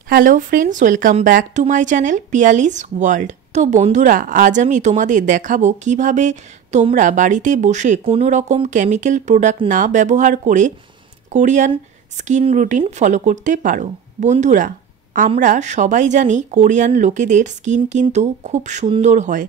Hello friends, welcome back to my channel Piyali's world. তো বন্ধুরা, আজ আমি তোমাদের দেখাবো কিভাবে তোমরা বাড়িতে বসে কোনো রকম কেমিক্যাল প্রোডাক্ট না ব্যবহার করে কোরিয়ান স্কিন রুটিন ফলো করতে পারো। বন্ধুরা, আমরা সবাই জানি কোরিয়ান লোকেদের স্কিন কিন্তু খুব সুন্দর হয়,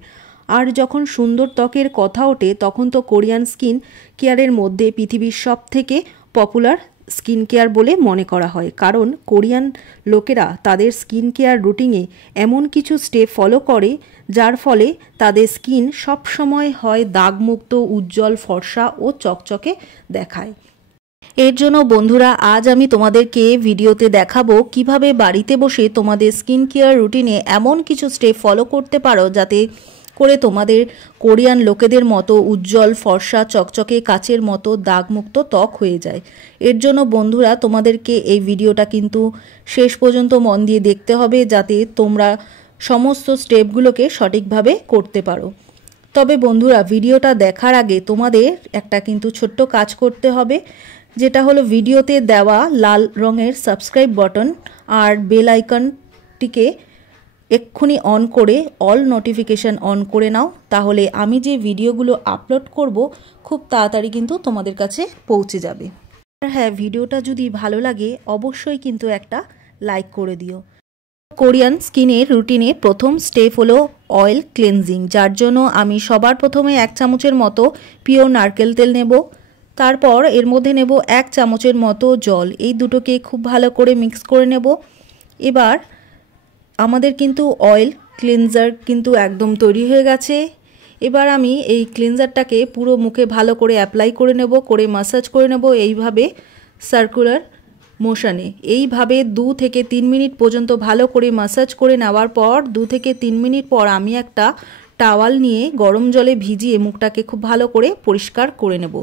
আর যখন সুন্দর ত্বকের কথা ওঠে তখন তো কোরিয়ান স্কিন কেয়ারের মধ্যে পৃথিবীর সবথেকে পপুলার স্কিন কেয়ার বলে মনে করা হয়। কারণ কোরিয়ান লোকেরা তাদের স্কিন কেয়ার রুটিনে এমন কিছু স্টেপ ফলো করে যার ফলে তাদের স্কিন সবসময় হয় দাগমুক্ত, উজ্জ্বল, ফর্সা ও চকচকে দেখায়। এর জন্য বন্ধুরা, আজ আমি তোমাদেরকে ভিডিওতে দেখাবো কিভাবে বাড়িতে বসে তোমাদের স্কিন কেয়ার রুটিনে এমন কিছু স্টেপ ফলো করতে পারো যাতে করে তোমাদের কোরিয়ান লোকেদের মতো উজ্জ্বল, ফর্সা, চকচকে, কাচের মতো দাগমুক্ত ত্বক হয়ে যায়। এর জন্য বন্ধুরা, তোমাদেরকে এই ভিডিওটা কিন্তু শেষ পর্যন্ত মন দিয়ে দেখতে হবে যাতে তোমরা সমস্ত স্টেপগুলোকে সঠিকভাবে করতে পারো। তবে বন্ধুরা, ভিডিওটা দেখার আগে তোমাদের একটা কিন্তু ছোট্ট কাজ করতে হবে, যেটা হলো ভিডিওতে দেওয়া লাল রঙের সাবস্ক্রাইব বাটন আর বেল আইকনটিকে এক্ষুনি অন করে অল নোটিফিকেশান অন করে নাও। তাহলে আমি যে ভিডিওগুলো আপলোড করব খুব তাড়াতাড়ি কিন্তু তোমাদের কাছে পৌঁছে যাবে। আর হ্যাঁ, ভিডিওটা যদি ভালো লাগে অবশ্যই কিন্তু একটা লাইক করে দিও। কোরিয়ান স্কিনের রুটিনে প্রথম স্টেপ হলো অয়েল ক্লেনজিং, যার জন্য আমি সবার প্রথমে 1 চামচের মতো পিওর নারকেল তেল নেব। তারপর এর মধ্যে নেব 1 চামচের মতো জল। এই দুটোকে খুব ভালো করে মিক্স করে নেব। এবার আমাদের কিন্তু অয়েল ক্লিনজার কিন্তু একদম তৈরি হয়ে গেছে। এবার আমি এই ক্লিনজারটাকে পুরো মুখে ভালো করে অ্যাপ্লাই করে নেব, করে মাসাজ করে নেব এইভাবে সার্কুলার মোশনে। এইভাবে 2 থেকে 3 মিনিট পর্যন্ত ভালো করে মাসাজ করে নেওয়ার পর 2 থেকে 3 মিনিট পর আমি একটা টাওয়াল নিয়ে গরম জলে ভিজিয়ে মুখটাকে খুব ভালো করে পরিষ্কার করে নেব।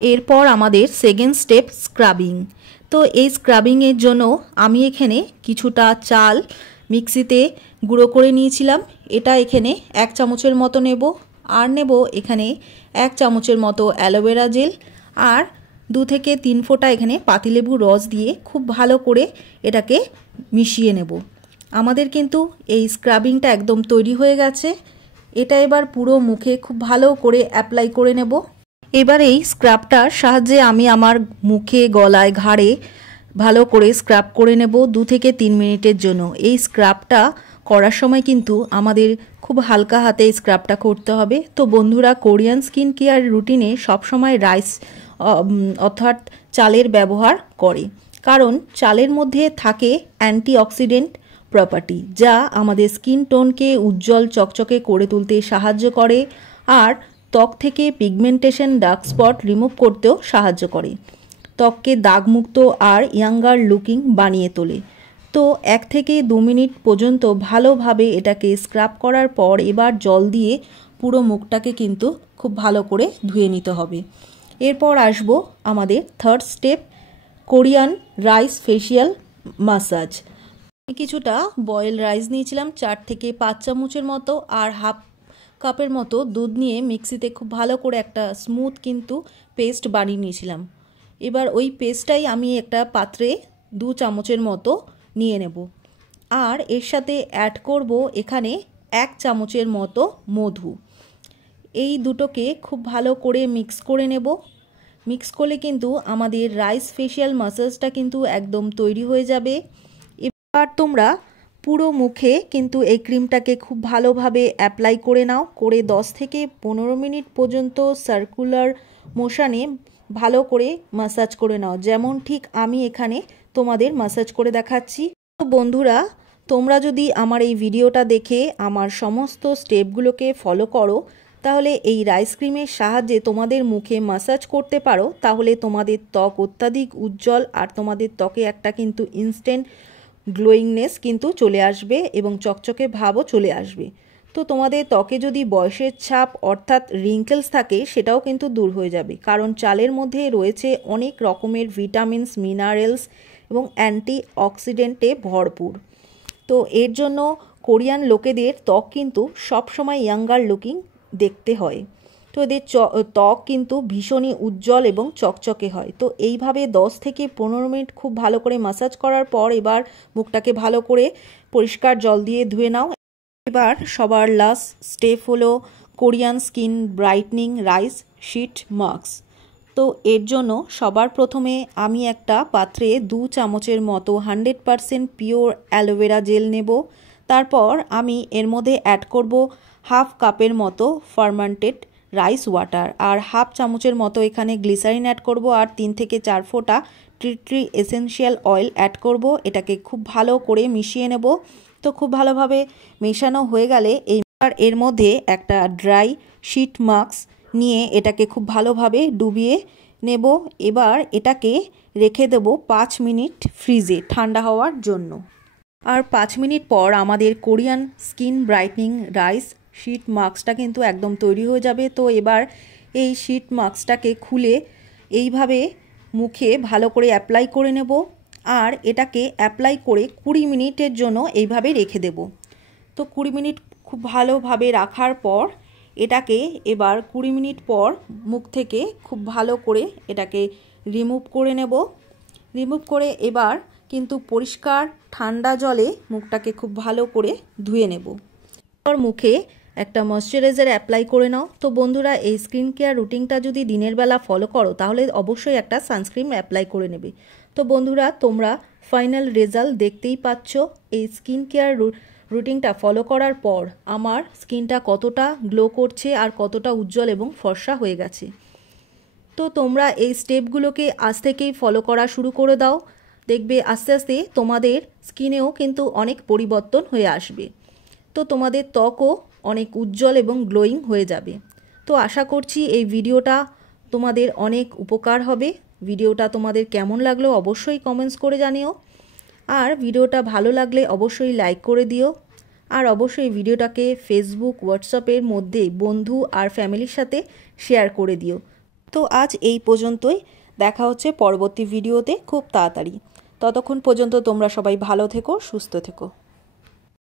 এরপর আমাদের সেকেন্ড স্টেপ স্ক্রাবিং। তো এই স্ক্রাবিংয়ের জন্য আমি এখানে কিছুটা চাল মিক্সিতে গুঁড়ো করে নিয়েছিলাম, এটা এখানে 1 চামচের মতো নেব। আর নেব এখানে 1 চামচের মতো অ্যালোভেরা জেল আর 2 থেকে 3 ফোঁটা এখানে পাতিলেবুর রস দিয়ে খুব ভালো করে এটাকে মিশিয়ে নেব। আমাদের কিন্তু এই স্ক্রাবিংটা একদম তৈরি হয়ে গেছে। এটা এবার পুরো মুখে খুব ভালো করে অ্যাপ্লাই করে নেব। এবার এই স্ক্রাবটার সাহায্যে আমি আমার মুখে, গলায়, ঘাড়ে ভালো করে স্ক্রাব করে নেব 2 থেকে 3 মিনিটের জন্য। এই স্ক্রাবটা করার সময় কিন্তু আমাদের খুব হালকা হাতে স্ক্রাবটা করতে হবে। তো বন্ধুরা, কোরিয়ান স্কিন কেয়ার রুটিনে সবসময় রাইস অর্থাৎ চালের ব্যবহার করে, কারণ চালের মধ্যে থাকে অ্যান্টিঅক্সিডেন্ট প্রপার্টি, যা আমাদের স্কিন টোনকে উজ্জ্বল, চকচকে করে তুলতে সাহায্য করে আর ত্বক থেকে পিগমেন্টেশন, ডার্ক স্পট রিমুভ করতেও সাহায্য করে। ত্বককে দাগমুক্ত আর ইয়াঙ্গার লুকিং বানিয়ে তোলে। তো 1 থেকে 2 মিনিট পর্যন্ত ভালোভাবে এটাকে স্ক্রাব করার পর এবার জল দিয়ে পুরো মুখটাকে কিন্তু খুব ভালো করে ধুয়ে নিতে হবে। এরপর আসবো আমাদের third step, Korean rice facial massage. কিছুটা বয়েল রাইস নিয়েছিলাম 4 থেকে 5 চামচের মতো, আর হাফ কাপের মতো দুধ নিয়ে মিক্সিতে খুব ভালো করে একটা স্মুথ কিন্তু পেস্ট বানিয়ে নিয়েছিলাম। এবার ওই পেস্টটাই আমি একটা পাত্রে 2 চামচের মতো নিয়ে নেব। আর এর সাথে অ্যাড করব এখানে 1 চামচের মতো মধু। এই দুটোকে খুব ভালো করে মিক্স করে নেব। মিক্স করলে কিন্তু আমাদের রাইস ফেশিয়াল মাসাজটা কিন্তু একদম তৈরি হয়ে যাবে। এবার তোমরা পুরো মুখে কিন্তু এই ক্রিমটাকে খুব ভালোভাবে অ্যাপ্লাই করে নাও, করে 10 থেকে 15 মিনিট পর্যন্ত সার্কুলার মোশনে ভালো করে মাসাজ করে নাও, যেমন ঠিক আমি এখানে তোমাদের মাসাজ করে দেখাচ্ছি। তো বন্ধুরা, তোমরা যদি আমার এই ভিডিওটা দেখে আমার সমস্ত স্টেপগুলোকে ফলো করো, তাহলে এই রাইস ক্রিমের সাহায্যে তোমাদের মুখে মাসাজ করতে পারো, তাহলে তোমাদের ত্বক অত্যাধিক উজ্জ্বল আর তোমাদের ত্বকে একটা কিন্তু ইনস্ট্যান্ট গ্লোয়িংনেস কিন্তু চলে আসবে এবং চকচকে ভাবও চলে আসবে। তো তোমাদের ত্বকে যদি বয়সের ছাপ অর্থাৎ রিঙ্কেলস থাকে সেটাও কিন্তু দূর হয়ে যাবে, কারণ চালের মধ্যে রয়েছে অনেক রকমের ভিটামিনস, মিনারেলস এবং অ্যান্টিঅক্সিডেন্টে ভরপুর। তো এর জন্য কোরিয়ান লোকেদের ত্বক কিন্তু সবসময় ইয়াঙ্গার লুকিং দেখতে হয়। তো এদের ত্বক কিন্তু ভীষণই উজ্জ্বল এবং চকচকে হয়। তো এইভাবে 10 থেকে 15 মিনিট খুব ভালো করে ম্যাসাজ করার পর এবার মুখটাকে ভালো করে পরিষ্কার জল দিয়ে ধুয়ে নাও। এবার সবার লাস্ট স্টেপ হলো Korean skin brightening rice sheet mask. তো এর জন্য সবার প্রথমে আমি একটা পাত্রে 2 চামচের মতো 100% পিওর অ্যালোভেরা জেল নেব। তারপর আমি এর মধ্যে অ্যাড করব হাফ কাপের মতো ফার্মেন্টেড রাইস ওয়াটার, আর হাফ চামচের মতো এখানে গ্লিসারিন অ্যাড করব, আর 3 থেকে 4 ফোঁটা ট্রি এসেনশিয়াল অয়েল অ্যাড করব। এটাকে খুব ভালো করে মিশিয়ে নেব। তো খুব ভালোভাবে মেশানো হয়ে গেলে এইবার এর মধ্যে একটা ড্রাই শিট মাস্ক নিয়ে এটাকে খুব ভালোভাবে ডুবিয়ে নেব। এবার এটাকে রেখে দেব 5 মিনিট ফ্রিজে ঠান্ডা হওয়ার জন্য। আর 5 মিনিট পর আমাদের Korean skin brightening rice sheet মাস্কটা কিন্তু একদম তৈরি হয়ে যাবে। তো এবার এই শিট মাস্কটাকে খুলে এইভাবে মুখে ভালো করে অ্যাপ্লাই করে নেব, আর এটাকে অ্যাপ্লাই করে 20 মিনিটের জন্য এইভাবে রেখে দেব। তো 20 মিনিট খুব ভালোভাবে রাখার পর এটাকে এবার 20 মিনিট পর মুখ থেকে খুব ভালো করে এটাকে রিমুভ করে নেব। রিমুভ করে এবার কিন্তু পরিষ্কার ঠান্ডা জলে মুখটাকে খুব ভালো করে ধুয়ে নেব। এবার মুখে একটা ময়শ্চারাইজার অ্যাপ্লাই করে নাও। তো বন্ধুরা, এই স্কিন কেয়ার রুটিনটা যদি দিনের বেলা ফলো করো তাহলে অবশ্যই একটা সানস্ক্রিন অ্যাপ্লাই করে নেবে। তো বন্ধুরা, তোমরা ফাইনাল রেজাল্ট দেখতেই পাচ্ছ। এই স্কিন কেয়ার রুটিনটা ফলো করার পর আমার স্কিনটা কতটা গ্লো করছে আর কতটা উজ্জ্বল এবং ফর্সা হয়ে গেছে। তো তোমরা এই স্টেপগুলোকে আজ থেকেই ফলো করা শুরু করে দাও। দেখবে আস্তে আস্তে তোমাদের স্কিনেও কিন্তু অনেক পরিবর্তন হয়ে আসবে। তো তোমাদের ত্বকও অনেক উজ্জ্বল এবং গ্লোয়িং হয়ে যাবে। তো আশা করছি এই ভিডিওটা তোমাদের অনেক উপকার হবে। ভিডিওটা তোমাদের কেমন লাগলো অবশ্যই কমেন্টস করে জানিও, আর ভিডিওটা ভালো লাগলে অবশ্যই লাইক করে দিও, আর অবশ্যই ভিডিওটাকে ফেসবুক হোয়াটসঅ্যাপের মধ্যে বন্ধু আর ফ্যামিলির সাথে শেয়ার করে দিও। তো আজ এই পর্যন্তই, দেখা হচ্ছে পরবর্তী ভিডিওতে খুব তাড়াতাড়ি। ততক্ষণ পর্যন্ত তোমরা সবাই ভালো থেকো, সুস্থ থেকো।